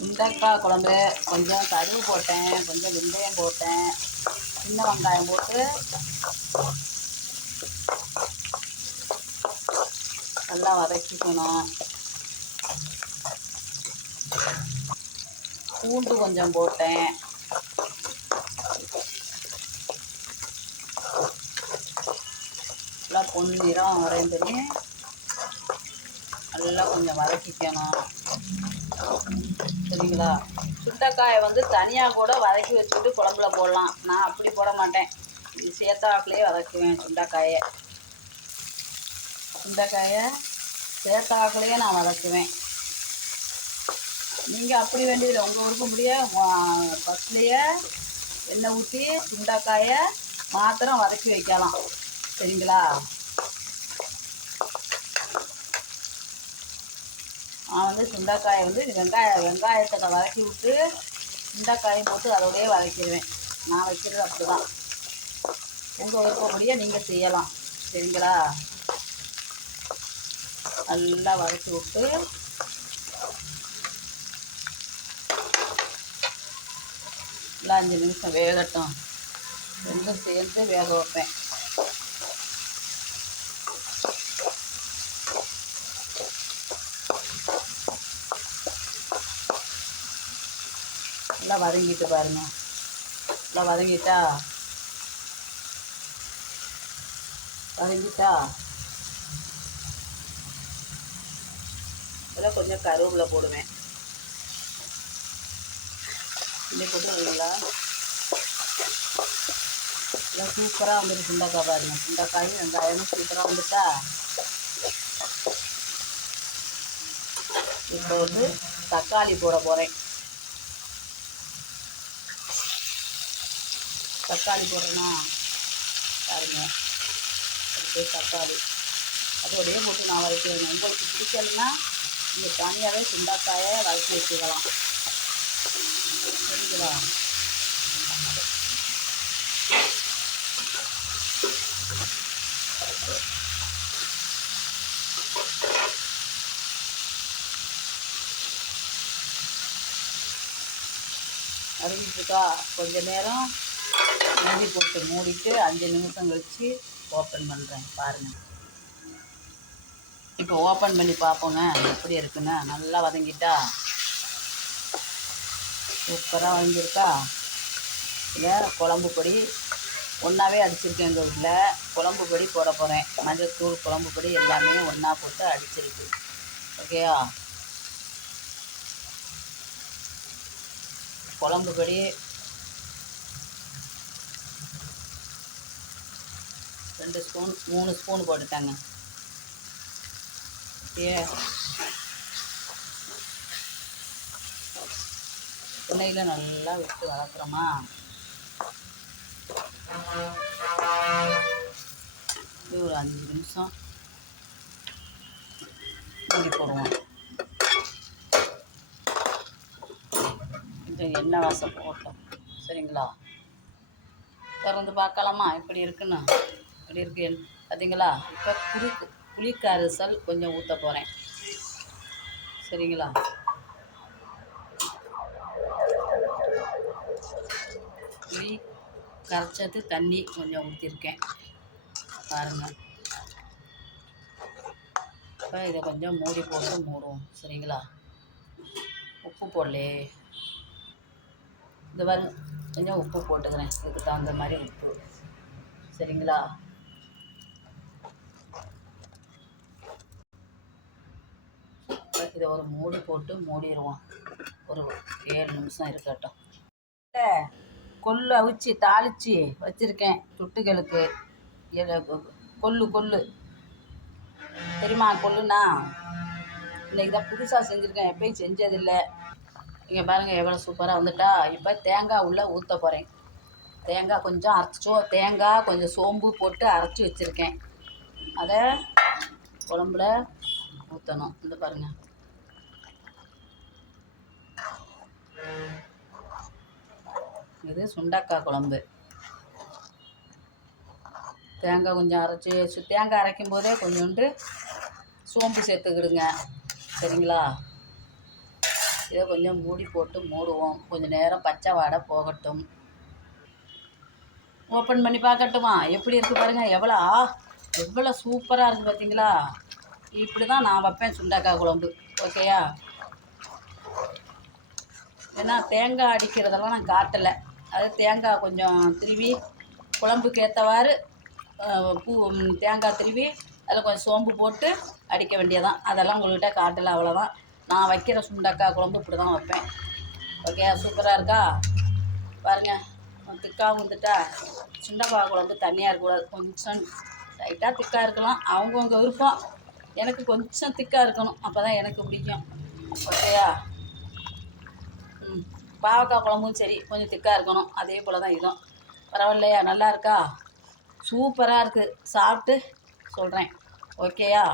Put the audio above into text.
சுண்டைக்காய் குழம்பு கொஞ்சம் கடுகு போட்டேன், கொஞ்சம் வெந்தயம் போட்டேன், சின்ன வெங்காயம் போட்டு நல்லா வதக்கிக்கணும். பூண்டு கொஞ்சம் போட்டேன். நல்லா பொன்னிறம் வரைந்தனே நல்லா கொஞ்சம் வதக்கிக்கணும். சரிங்களா? சுண்டைக்காயை வந்து தனியாக கூட வதக்கி வச்சுட்டு குழம்புல போடலாம். நான் அப்படி போட மாட்டேன். இது சேர்த்தாக்குலேயே வதக்குவேன். சுண்டைக்காயை சேர்த்தாக்குலேயே நான் வதக்குவேன். நீங்கள் அப்படி வேண்டியதில்லை. உங்கள் விருப்பப்படியே ஃபஸ்ட்லேயே எண்ணெய் ஊற்றி சுண்டைக்காயை மாத்திரம் வதக்கி வைக்கலாம். சரிங்களா? நான் வந்து சுண்டைக்காயை வந்து வெங்காயத்தை வதக்கி விட்டு சுண்டைக்காயும் போட்டு அதோடய வதக்கிடுவேன். நான் வைக்கிறது அப்படி தான். உங்கள் விருப்பப்படியே நீங்கள் செய்யலாம். சரிங்களா? நல்லா வதக்கி விட்டு நல்லா 5 நிமிஷம் வேகட்டும். ரெண்டும் சேர்ந்து வேக வைப்பேன். நல்லா வதங்கிட்டு பாருங்க. நல்லா வதங்கிட்டா இதில் கொஞ்சம் கருவேப்பிலை போடுவேன். இதை போட்டு நல்லா சூப்பராக வந்துட்டு சுண்டைக்காய் பாருங்க. சுண்டைக்காயும் வெங்காயமும் சூப்பராக வந்துட்டா இப்போ வந்து தக்காளி போட போகிறேன். தக்காளி போடுறேன்னா பாருங்க. அடுத்து தக்காளி அதோடையே போட்டு நான் வதக்கிடுவேன். உங்களுக்கு பிடிக்கலன்னா நீங்கள் தனியாகவே சுண்டைக்காயை வதக்கி வச்சுக்கலாம். சரிங்களா? வதங்கிட்டுருக்கா? கொஞ்ச நேரம் மூடி போட்டு மூடிட்டு 5 நிமிஷம் கழித்து ஓப்பன் பண்ணுறேன். பாருங்கள். இப்போ ஓப்பன் பண்ணி பார்ப்போங்க எப்படி இருக்குன்னு. நல்லா வதங்கிட்டா சூப்பராக வதங்கியிருக்கா? இதை குழம்பு பொடி ஒன்றாவே அடிச்சிருக்கேன். எங்கள் வீட்டில் குழம்பு பொடி போட போகிறேன். மஞ்சள்தூள், குழம்பு பொடி எல்லாமே ஒன்றா போட்டு அடிச்சிருக்கு. ஓகேயா? குழம்பு பொடி 2 ஸ்பூன் 3 ஸ்பூன் போட்டுட்டாங்க. ஓகே. எண்ணெயில் நல்லா விட்டு வளர்க்குறோமா? ஒரு 5 நிமிஷம் மூடி போடுவோம். கொஞ்சம் எண்ணெய் வாசம் போட்டோம். சரிங்களா? திறந்து பார்க்கலாமா எப்படி இருக்குன்னு? எப்படி இருக்கு பார்த்தீங்களா? இப்போ புளி கரைசல் கொஞ்சம் ஊற்ற போகிறேன். சரிங்களா? புளி கரைச்சது தண்ணி கொஞ்சம் ஊற்றிருக்கேன் பாருங்கள். இப்போ இதை கொஞ்சம் மூடி போட்டு மூடுவோம். சரிங்களா? உப்பு போடலே. இந்த பாருங்க, கொஞ்சம் உப்பு போட்டுக்கிறேன். இதுக்கு தகுந்த மாதிரி உப்பு. சரிங்களா? இதை ஒரு மூடி போட்டு மூடிடுவோம். ஒரு 7 நிமிஷம் இருக்கட்டும். கொள்ளு அவிச்சு தாளித்து வச்சுருக்கேன் தொட்டுகளுக்கு. கொள்ளு தெரியுமா? கொள்ளுண்ணா இன்றைக்கி தான் புதுசாக செஞ்சுருக்கேன். எப்பயும் செஞ்சதில்லை. இங்கே பாருங்கள் எவ்வளோ சூப்பராக வந்துட்டா. இப்போ தேங்காய் உள்ளே ஊற்ற போகிறேன். தேங்காய் கொஞ்சம் சோம்பு போட்டு அரைச்சி வச்சுருக்கேன். அதை குழம்புல ஊற்றணும். இந்த பாருங்கள். இது சுண்டைக்காய் குழம்பு. தேங்காய் கொஞ்சம் அரைச்சி தேங்காய் அரைக்கும் போதே கொஞ்சோண்டு சோம்பு சேர்த்துக்கிடுங்க. சரிங்களா? இதை கொஞ்சம் மூடி போட்டு மூடுவோம். கொஞ்சம் நேரம் பச்சை வாடை போகட்டும். ஓப்பன் பண்ணி பார்க்கட்டுமா? எப்படி இருக்குது பாருங்கள். எவ்வளோ சூப்பராக இருக்குது பார்த்தீங்களா? இப்படி தான் நான் வைப்பேன் சுண்டக்காய் குழம்பு. ஓகேயா? ஏன்னா தேங்காய் அடிக்கிறதெல்லாம் நான் காட்டலை. அது தேங்காய் கொஞ்சம் திருவி குழம்புக்கு ஏற்றவாறு தேங்காய் திருவி அதில் கொஞ்சம் சோம்பு போட்டு அடிக்க வேண்டியதான். அதெல்லாம் உங்கள்கிட்ட காட்டலை, அவ்வளோதான். நான் வைக்கிற சுண்டக்காய் குழம்பு இப்படி தான் வைப்பேன். ஓகே, சூப்பராக இருக்கா பாருங்கள். திக்காகவும் வந்துட்டா. சுண்டக்காய் குழம்பு தண்ணியாக இருக்கக்கூடாது, கொஞ்சம் லைட்டாக திக்காக இருக்கலாம். அவங்கவுங்க விருப்பம். எனக்கு கொஞ்சம் திக்காக இருக்கணும், அப்போ தான் எனக்கு பிடிக்கும். ஓகேயா? பாவக்காய் குழம்பும் சரி, கொஞ்சம் திக்காக இருக்கணும். அதே போல் தான் இதுவும். பரவாயில்லையா? நல்லா இருக்கா? சூப்பராக இருக்குது. சாப்பிட்டு சொல்கிறேன். ஓகேயா?